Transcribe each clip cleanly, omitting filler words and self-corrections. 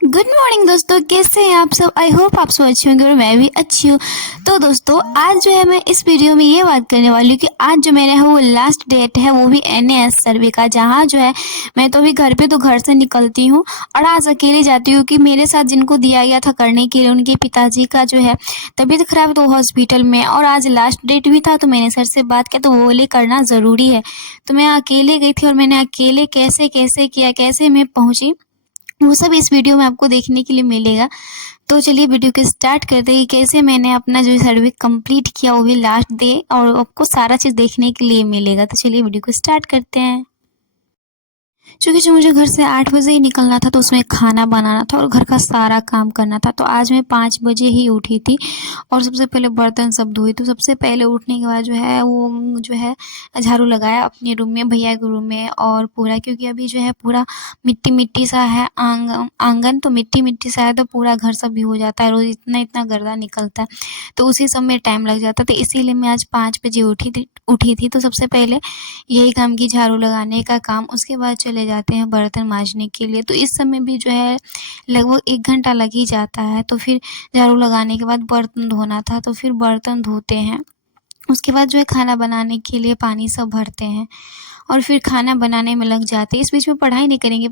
Good morning दोस्तों, कैसे हैं आप सब। आई होप आप सब अच्छे होंगे और मैं भी अच्छी हूँ। तो दोस्तों आज जो है मैं इस वीडियो में ये बात करने वाली हूँ कि आज जो मेरा है वो लास्ट डेट है, वो भी एनएएस सर्वे का। जहाँ जो है मैं तो अभी घर से निकलती हूँ और आज अकेले जाती हूँ कि मेरे साथ जिनको दिया गया था करने के लिए, उनके पिताजी का जो है तबीयत खराब है तो हॉस्पिटल में, और आज लास्ट डेट भी था। तो मैंने सर से बात किया तो वो बोले करना ज़रूरी है। तो मैं अकेले गई थी और मैंने अकेले कैसे कैसे किया, कैसे मैं पहुँची, वो सब इस वीडियो में आपको देखने के लिए मिलेगा। तो चलिए वीडियो को स्टार्ट करते हैं कि कैसे मैंने अपना जो सर्वे कंप्लीट किया, वो भी लास्ट डे, और आपको सारा चीज़ देखने के लिए मिलेगा। तो चलिए वीडियो को स्टार्ट करते हैं। चूँकि जो मुझे घर से 8 बजे ही निकलना था तो उसमें खाना बनाना था और घर का सारा काम करना था। तो आज मैं 5 बजे ही उठी थी और सबसे पहले बर्तन सब धोई। तो सबसे पहले उठने के बाद जो है वो जो है झाड़ू लगाया अपने रूम में, भैया के रूम में, और पूरा, क्योंकि अभी जो है पूरा मिट्टी सा है आंगन, तो मिट्टी सा है तो पूरा घर सब भी हो जाता है। रोज़ इतना गर्दा निकलता है तो उसी सब में टाइम लग जाता है। तो इसीलिए मैं आज 5 बजे उठी थी। तो सबसे पहले यही काम की झाड़ू लगाने का काम, उसके बाद चले जाते हैं बर्तन मांजने के लिए। तो इस समय भी जो है लगभग 1 घंटा लग ही जाता है। तो फिर झाड़ू लगाने के बाद बर्तन धोना था तो फिर बर्तन धोते हैं। उसके बाद जो है खाना बनाने के लिए पानी सब भरते हैं और फिर खाना बनाने में लग जाते हैं। इस बीच में पढ़ाई करेंगे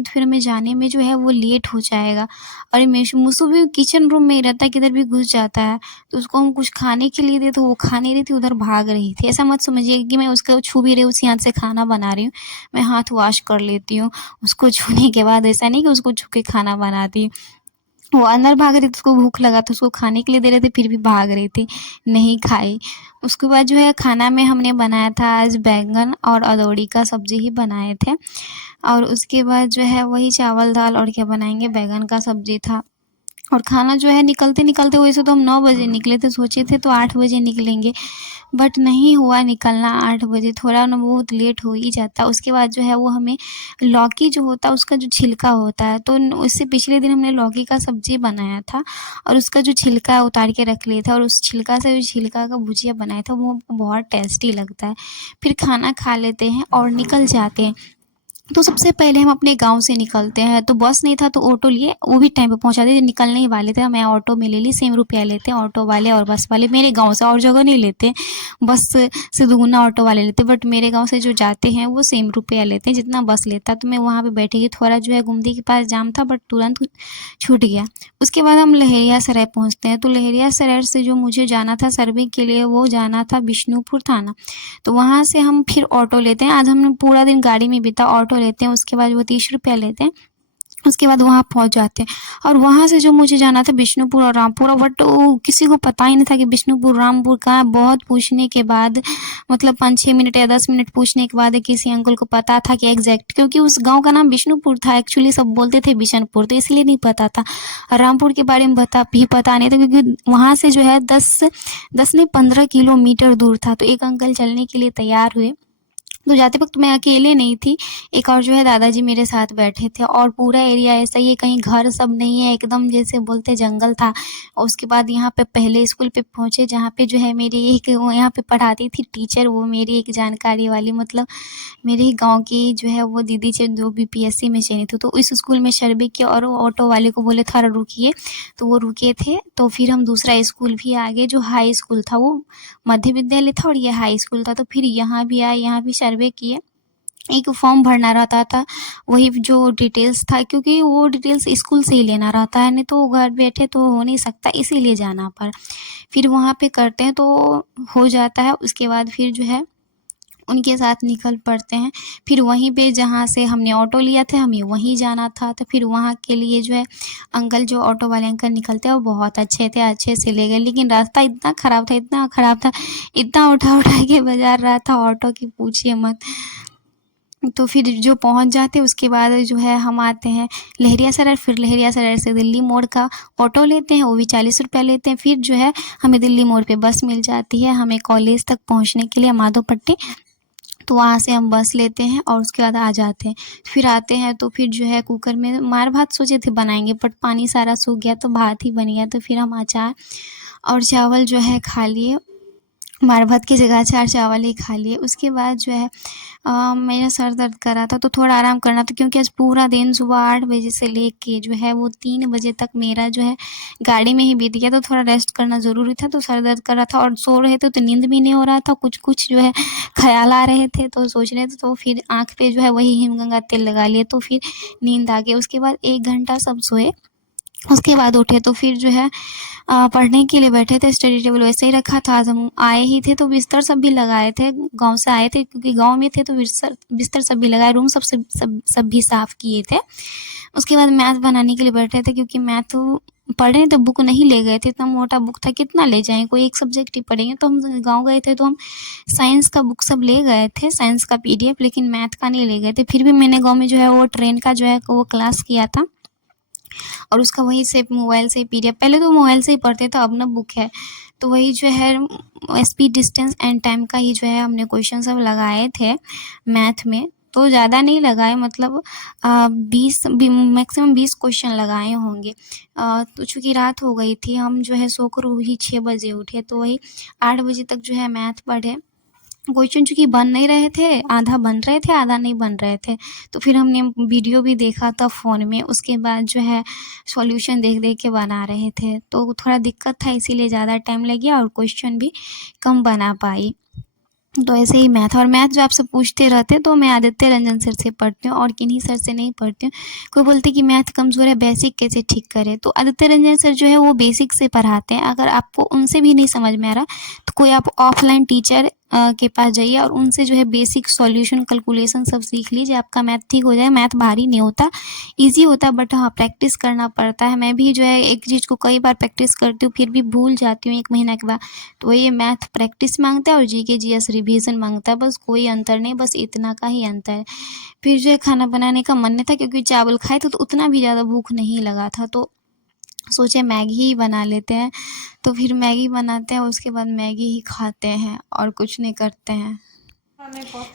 तो फिर हमें जाने में जो है वो लेट हो जाएगा। और ये मूसू भी किचन रूम में ही रहता है, किधर भी घुस जाता है। तो उसको हम कुछ खाने के लिए दे तो वो खा नहीं रही थी, उधर भाग रही थी। ऐसा मत समझिए कि मैं उसको छू भी रही हूँ, उसी हाथ से खाना बना रही हूँ। मैं हाथ वॉश कर लेती हूँ उसको छूने के बाद, ऐसा नहीं कि उसको छू के खाना बनाती हूँ। वो अंदर भाग रही थी, उसको भूख लगा था, उसको खाने के लिए दे रहे थे फिर भी भाग रही थी, नहीं खाई। उसके बाद जो है खाना में हमने बनाया था आज बैंगन और अदौड़ी का सब्ज़ी ही बनाए थे। और उसके बाद जो है वही चावल दाल, और क्या बनाएंगे, बैंगन का सब्ज़ी था। और खाना जो है निकलते वैसे तो हम 9 बजे निकले थे, सोचे थे तो 8 बजे निकलेंगे, बट नहीं हुआ निकलना 8 बजे, थोड़ा ना बहुत लेट हो ही जाता है। उसके बाद जो है वो हमें लौकी जो होता है उसका जो छिलका होता है, तो उससे पिछले दिन हमने लौकी का सब्ज़ी बनाया था और उसका जो छिलका उतार के रख लिए थे और उस छिलका से जो छिलका का भुजिया बनाया था वो बहुत टेस्टी लगता है। फिर खाना खा लेते हैं और निकल जाते हैं। तो सबसे पहले हम अपने गाँव से निकलते हैं। तो बस नहीं था तो ऑटो लिए, वो भी टाइम पे पहुँचा दिए। निकलने ही वाले थे, मैं ऑटो में ले ली। सेम रुपया लेते हैं ऑटो वाले और बस वाले, मेरे गाँव से, और जगह नहीं लेते। बस से दुगुना ऑटो वाले लेते, बट मेरे गाँव से जो जाते हैं वो सेम रुपया लेते हैं जितना बस लेता। तो मैं वहाँ पे बैठी गई, थोड़ा जो है गुमती के पास जाम था बट तुरंत छूट गया। उसके बाद हम लहेरिया सराय पहुँचते हैं। तो लहेरिया सराय से जो मुझे जाना था सर्वे के लिए, वो जाना था बिष्णुपुर थाना। तो वहाँ से हम फिर ऑटो लेते हैं। आज हमने पूरा दिन गाड़ी में बिता, ऑटो लेते हैं, उसके बाद वो 30 रुपया लेते हैं। उसके बाद वहाँ पहुँच जाते हैं और वहाँ से जो मुझे जाना था बिष्णुपुर और रामपुर, बट वो किसी को पता ही नहीं था कि बिष्णुपुर रामपुर कहाँ है। बहुत पूछने के बाद, मतलब 5-6 मिनट या 10 मिनट पूछने के बाद किसी अंकल को पता था कि एग्जैक्ट, क्योंकि उस गांव का नाम बिष्णुपुर था, एक्चुअली सब बोलते थे बिशनपुर, तो इसलिए नहीं पता था। रामपुर के बारे में पता नहीं था, क्योंकि वहाँ से जो है 10 नहीं 15 किलोमीटर दूर था। तो एक अंकल चलने के लिए तैयार हुए। तो जाते वक्त मैं अकेले नहीं थी, एक और जो है दादाजी मेरे साथ बैठे थे। और पूरा एरिया ऐसा ही है, कहीं घर सब नहीं है, एकदम जैसे बोलते जंगल था। और उसके बाद यहाँ पे पहले स्कूल पे पहुँचे, जहाँ पे जो है मेरी एक वो यहाँ पे पढ़ाती थी टीचर, वो मेरी एक जानकारी वाली, मतलब मेरे ही गाँव की जो है वो दीदी जो बीपीएससी में चयनित थी। तो इस स्कूल में सर्वे किया और वो ऑटो वाले को बोले थोड़ा रुकिए, तो वो रुके थे। तो फिर हम दूसरा स्कूल भी आगे, जो हाई स्कूल था, वो मध्य विद्यालय था और ये हाई स्कूल था। तो फिर यहाँ भी आए, यहाँ भी सर्वे किए। एक फॉर्म भरना रहता था, वही जो डिटेल्स था, क्योंकि वो डिटेल्स स्कूल से ही लेना रहता है, नहीं तो घर बैठे तो हो नहीं सकता, इसीलिए जाना पड़ा। फिर वहाँ पे करते हैं तो हो जाता है। उसके बाद फिर जो है उनके साथ निकल पड़ते हैं। फिर वहीं पे जहाँ से हमने ऑटो लिया था, हमें वहीं जाना था। तो फिर वहाँ के लिए जो है अंकल, जो ऑटो वाले अंकल निकलते हैं, वो बहुत अच्छे थे, अच्छे से ले गए। लेकिन रास्ता इतना ख़राब था, इतना उठा उठा के बजा रहा था ऑटो की, पूछिए मत। तो फिर जो पहुंच जाते उसके बाद जो है हम आते हैं लहेरिया सराय। फिर लहेरिया सराय से दिल्ली मोड़ का ऑटो लेते हैं, वो भी 40 रुपया लेते हैं। फिर जो है हमें दिल्ली मोड़ पे बस मिल जाती है हमें कॉलेज तक पहुंचने के लिए, माधोपट्टी। तो वहाँ से हम बस लेते हैं और उसके बाद आ जाते हैं। फिर आते हैं तो फिर जो है कुकर में मार भात सोचे थे बनाएंगे, बट पानी सारा सूख गया तो भात ही बन गया। तो फिर हम अचार और चावल जो है खा लिए। मार भात की जगह अचार चावल ही खा लिए। उसके बाद जो है मेरा सर दर्द कर रहा था तो थोड़ा आराम करना था, क्योंकि आज पूरा दिन सुबह 8 बजे से लेके जो है वो 3 बजे तक मेरा जो है गाड़ी में ही बीत गया, तो थोड़ा रेस्ट करना ज़रूरी था। तो सर दर्द कर रहा था और सो रहे थे तो नींद भी नहीं हो रहा था, कुछ जो है ख़्याल आ रहे थे तो सोच रहे थे, तो फिर आँख पे जो है वही हिमगंगा तेल लगा लिए तो फिर नींद आ गई। उसके बाद 1 घंटा सब सोए। उसके बाद उठे तो फिर जो है पढ़ने के लिए बैठे थे। स्टडी टेबल वैसे ही रखा था। आज हम आए ही थे तो बिस्तर सब भी लगाए थे, गाँव से आए थे क्योंकि गाँव में थे तो बिस्तर सब भी लगाए, रूम सब भी साफ़ किए थे। उसके बाद मैथ बनाने के लिए बैठे थे, क्योंकि मैथ पढ़ रहे तो बुक नहीं ले गए थे, इतना मोटा बुक था, कितना ले जाएँ, कोई एक सब्जेक्ट ही पढ़ेंगे। तो हम गाँव गए थे तो हम साइंस का बुक सब ले गए थे, साइंस का पीडीएफ, लेकिन मैथ का नहीं ले गए थे। फिर भी मैंने गाँव में जो है वो ट्रेन का जो है वो क्लास किया था और उसका वहीं से मोबाइल से ही पीडीएफ, पहले तो मोबाइल से ही पढ़ते थे, अब ना बुक है तो वही जो है स्पीड डिस्टेंस एंड टाइम का ही जो है हमने क्वेश्चन सब लगाए थे मैथ में। तो ज़्यादा नहीं लगाए, मतलब 20 मैक्सिमम 20 क्वेश्चन लगाए होंगे। तो चूँकि रात हो गई थी, हम जो है सोकर वही 6 बजे उठे, तो वही 8 बजे तक जो है मैथ पढ़े। क्वेश्चन चूँकि बन नहीं रहे थे, आधा बन रहे थे, आधा नहीं बन रहे थे, तो फिर हमने वीडियो भी देखा था फ़ोन में। उसके बाद जो है सॉल्यूशन देख के बना रहे थे, तो थोड़ा दिक्कत था, इसीलिए ज़्यादा टाइम लग गया और क्वेश्चन भी कम बना पाई। तो ऐसे ही मैथ जो आपसे पूछते रहते हैं, तो मैं आदित्य रंजन सर से पढ़ती हूँ और किन्हीं सर से नहीं पढ़ती हूँ। कोई बोलते कि मैथ कमज़ोर है, बेसिक कैसे ठीक करें, तो आदित्य रंजन सर जो है वो बेसिक से पढ़ाते हैं। अगर आपको उनसे भी नहीं समझ में आ रहा तो कोई आप ऑफलाइन टीचर के पास जाइए और उनसे जो है बेसिक सॉल्यूशन कैलकुलेशन सब सीख लीजिए, आपका मैथ ठीक हो जाए। मैथ भारी नहीं होता, ईजी होता, बट हाँ प्रैक्टिस करना पड़ता है। मैं भी जो है एक चीज़ को कई बार प्रैक्टिस करती हूँ फिर भी भूल जाती हूँ 1 महीना के बाद। तो ये मैथ प्रैक्टिस मांगता है और जीके जीएस रिवीजन मांगता है, बस कोई अंतर नहीं, बस इतना का ही अंतर है। फिर जो है खाना बनाने का मन नहीं था, क्योंकि चावल खाए थे तो उतना भी ज़्यादा भूख नहीं लगा था, तो सोचे मैगी ही बना लेते हैं। तो फिर मैगी बनाते हैं, उसके बाद मैगी ही खाते हैं और कुछ नहीं करते हैं।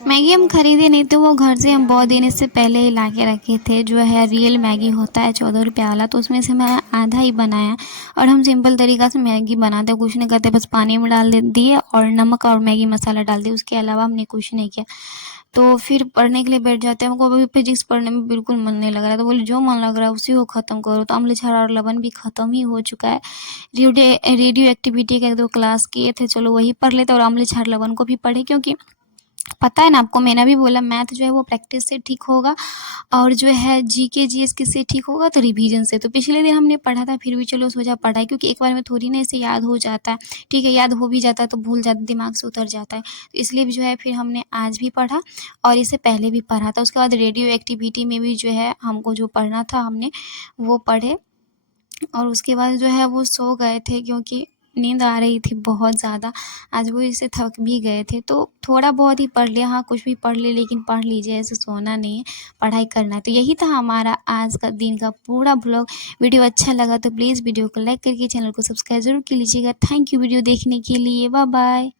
मैगी हम खरीदे नहीं थे, वो घर से हम बहुत दिन इससे पहले ही ला के रखे थे। जो है रियल मैगी होता है 14 रुपये वाला, तो उसमें से मैं आधा ही बनाया। और हम सिंपल तरीक़ा से मैगी बनाते हैं, कुछ नहीं करते, बस पानी में डाल दिए और नमक और मैगी मसाला डाल दिए, उसके अलावा हमने कुछ नहीं किया। तो फिर पढ़ने के लिए बैठ जाते हैं। हमको अभी फिजिक्स पढ़ने में बिल्कुल मन नहीं लग रहा, तो बोले जो मन लग रहा है उसी को ख़त्म करो। तो अम्ल क्षार और लवण भी ख़त्म ही हो चुका है। रेडियो एक्टिविटी का 1-2 क्लास किए थे, चलो वही पढ़ लेते और अम्ल क्षार लवण को भी पढ़े, क्योंकि पता है ना आपको, मैंने भी बोला मैथ जो है वो प्रैक्टिस से ठीक होगा और जो है जीके जीएस किससे ठीक होगा, तो रिवीजन से। तो पिछले दिन हमने पढ़ा था, फिर भी चलो सोचा पढ़ाई, क्योंकि एक बार में थोड़ी ना ऐसे याद हो जाता है। ठीक है, याद हो भी जाता है तो भूल जाता, दिमाग से उतर जाता है, तो इसलिए भी जो है फिर हमने आज भी पढ़ा और इससे पहले भी पढ़ा था। उसके बाद रेडियो एक्टिविटी में भी जो है हमको जो पढ़ना था हमने वो पढ़े और उसके बाद जो है वो सो गए थे, क्योंकि नींद आ रही थी बहुत ज़्यादा। आज वो इससे थक भी गए थे, तो थोड़ा बहुत ही पढ़ लिया। हाँ, कुछ भी पढ़ ले, लेकिन पढ़ लीजिए, ऐसे सोना नहीं है, पढ़ाई करना है। तो यही था हमारा आज का दिन का पूरा ब्लॉग। वीडियो अच्छा लगा तो प्लीज़ वीडियो को लाइक करके चैनल को सब्सक्राइब ज़रूर कर लीजिएगा। थैंक यू वीडियो देखने के लिए। Bye bye.